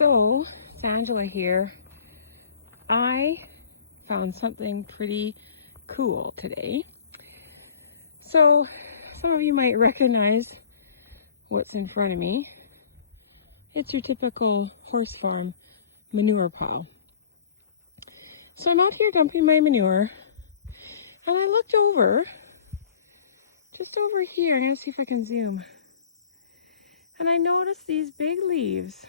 So, it's Angela here. I found something pretty cool today. So, some of you might recognize what's in front of me. It's your typical horse farm manure pile. So I'm out here dumping my manure, and I looked over, just over here. I'm going to see if I can zoom. And I noticed these big leaves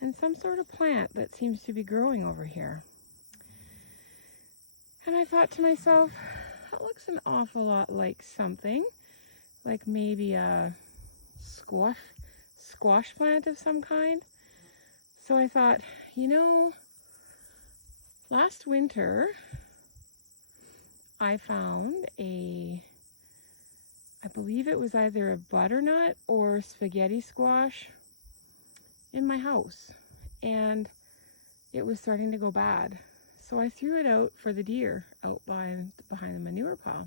and some sort of plant that seems to be growing over here. And I thought to myself, that looks an awful lot like something, like maybe a squash plant of some kind. So I thought, last winter I found I believe it was either a butternut or spaghetti squash in my house, and it was starting to go bad. So I threw it out for the deer out behind the manure pile.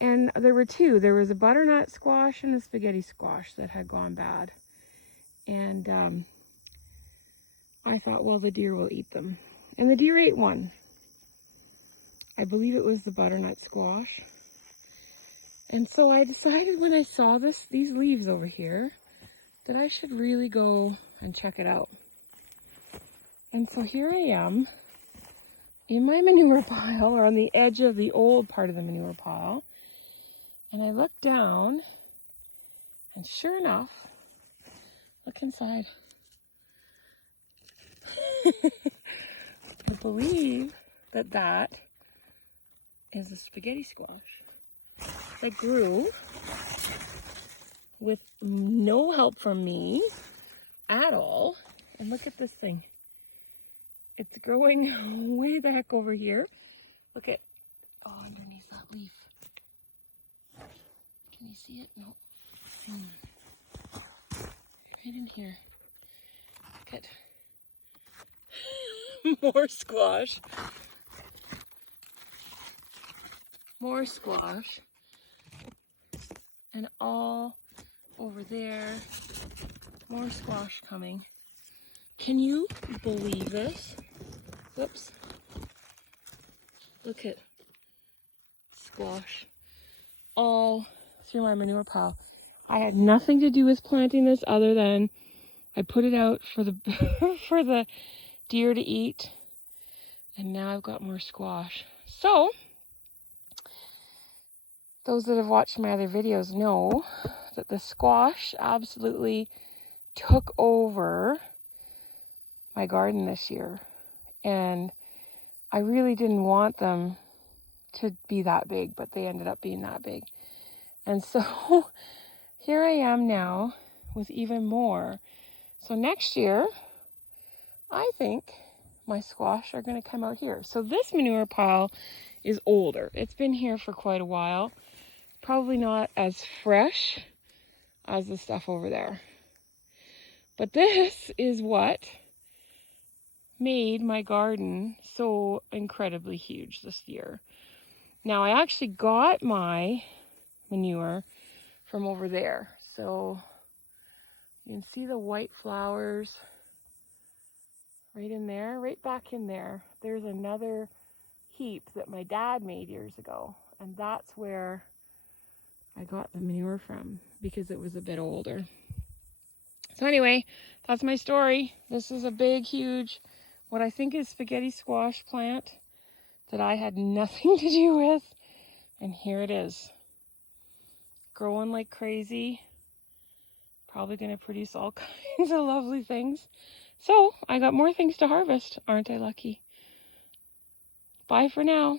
And there were two. There was a butternut squash and a spaghetti squash that had gone bad. And I thought, well, the deer will eat them. And the deer ate one. I believe it was the butternut squash. And so I decided when I saw these leaves over here, that I should really go and check it out. And so here I am in my manure pile, or on the edge of the old part of the manure pile. And I look down, and sure enough, look inside. I believe that is a spaghetti squash that grew with no help from me at all. And look at this thing. It's growing way the heck over here. Look at, underneath that leaf. Can you see it? No. Right in here. Look at more squash. More squash. And all over there. More squash coming. Can you believe this? Whoops. Look at squash all through my manure pile. I had nothing to do with planting this other than I put it out for the for the deer to eat, and now I've got more squash. So those that have watched my other videos know that the squash absolutely took over my garden this year, and I really didn't want them to be that big, but they ended up being that big. And so here I am now with even more. So next year, I think my squash are going to come out here. So this manure pile is older. It's been here for quite a while. Probably not as fresh as the stuff over there. But this is what made my garden so incredibly huge this year. Now, I actually got my manure from over there. So you can see the white flowers right in there, right back in there. There's another heap that my dad made years ago. And that's where I got the manure from, because it was a bit older. So anyway, that's my story. This is a big, huge, what I think is spaghetti squash plant that I had nothing to do with. And here it is, growing like crazy. Probably going to produce all kinds of lovely things. So I got more things to harvest. Aren't I lucky? Bye for now.